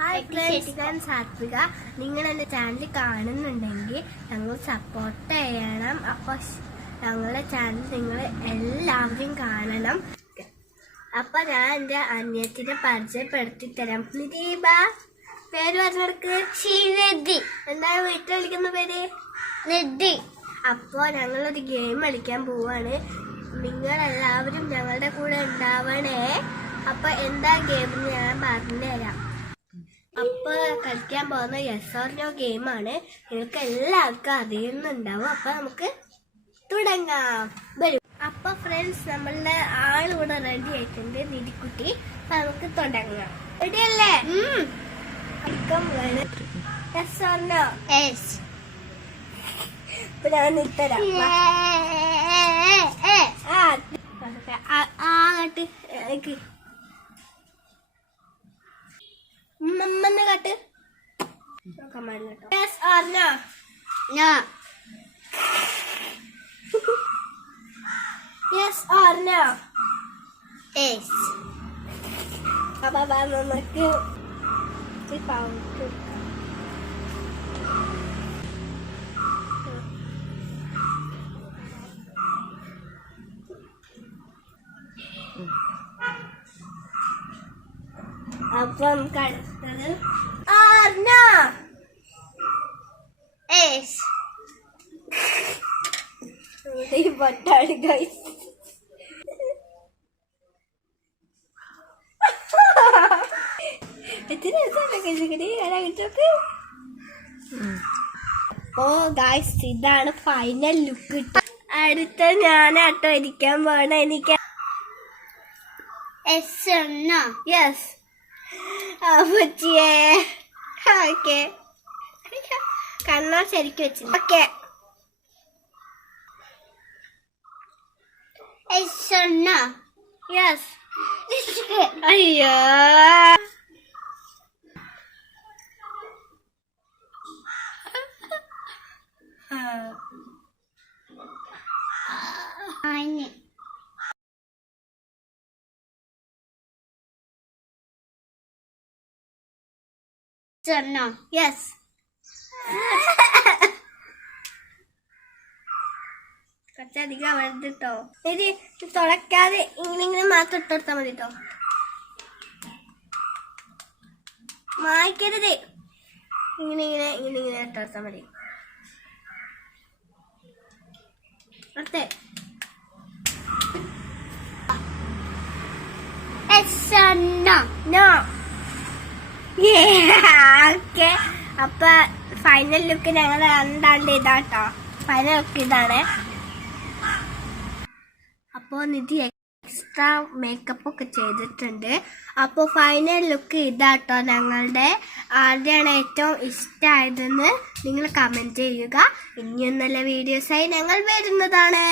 Hi friends, ഞാൻ സാത്വിക. നിങ്ങൾ എൻ്റെ ചാനൽ കാണുന്നുണ്ടെങ്കിൽ ഞങ്ങൾ സപ്പോർട്ട് ചെയ്യണം. അപ്പോൾ ഞങ്ങളുടെ ചാനൽ നിങ്ങൾ എല്ലാവരും കാണണം. അപ്പോൾ ഞാൻ എൻ്റെ അന്യത്തിനെ പരിചയപ്പെടുത്തി തരാം. നിദീപ, പേര് പറഞ്ഞെടുക്ക്. ശ്രീനിധി. എന്താ വീട്ടിൽ കളിക്കുന്ന പേര്? നിധി. അപ്പോൾ ഞങ്ങളൊരു ഗെയിം കളിക്കാൻ പോവാണ്. നിങ്ങളെല്ലാവരും ഞങ്ങളുടെ കൂടെ ഉണ്ടാവണേ. അപ്പോൾ എന്താ ഗെയിം ഞാൻ പറഞ്ഞുതരാം. അപ്പൊ കളിക്കാൻ പോകുന്ന യെസ് ഓർ നോ ഗെയിമാണ്. നിങ്ങൾക്ക് എല്ലാവർക്കും അറിയുന്നുണ്ടാവും. അപ്പൊ നമുക്ക് തുടങ്ങാം. വരും. അപ്പൊ ഫ്രണ്ട്സ്, നമ്മളുടെ ആളിവിടെ റെഡി ആയിട്ടുണ്ട്, നിധിക്കുട്ടി. അപ്പൊ നമുക്ക് തുടങ്ങാം. റെഡി അല്ലേ? Yes or no? ഇപ്പൊ ഞാൻ ഇത്തരാം. അങ്ങോട്ട് മമ്മന്ന് കാട്ട്. Yes or no? No. Yes or no? Yes. Apa നമുക്ക് അപ്പം അടുത്തത് or no? Yes. പൊട്ടാണ് ഗൈസ്. ഓ ഗൈസ്, ഇതാണ് ഫൈനൽ ലുക്ക്. അടുത്ത ഞാനാട്ടോ ഇരിക്കാൻ പോണ. എനിക്ക് Yes or no? യെസ്. അപ്പച്ചിയേ ഓക്കെ. കണ്ണാ ശരിക്കും വെച്ചു. Okay. Yes or no? Yes. അയ്യോ, Fine. Yes or no? Yes. കുറച്ചധികം അവരുട്ടോ. ഇത് തുളക്കാതെ ഇങ്ങനെ മാത്രം ഇട്ടെടുത്താൽ മതി കേട്ടോ. മായ്ക്കരുത്. ഇങ്ങനെ ഇട്ടെടുത്താൽ മതി. അടുത്തേ Yes or no? No. Okay. അപ്പൊ ഫൈനൽ ലുക്ക് ഞങ്ങൾ രണ്ടാളുടെ ഇതാട്ടോ. ഫൈനൽ ലുക്ക് ഇതാണ്. അപ്പോൾ നിധി എക്സ്ട്രാ മേക്കപ്പ് ഒക്കെ ചെയ്തിട്ടുണ്ട്. അപ്പോൾ ഫൈനൽ ലുക്ക് ഇതാട്ടോ ഞങ്ങളുടെ. ആരുടെയാണ് ഏറ്റവും ഇഷ്ടമായതെന്ന് നിങ്ങൾ കമൻറ്റ് ചെയ്യുക. ഇനിയും നല്ല വീഡിയോസായി ഞങ്ങൾ വരുന്നതാണ്.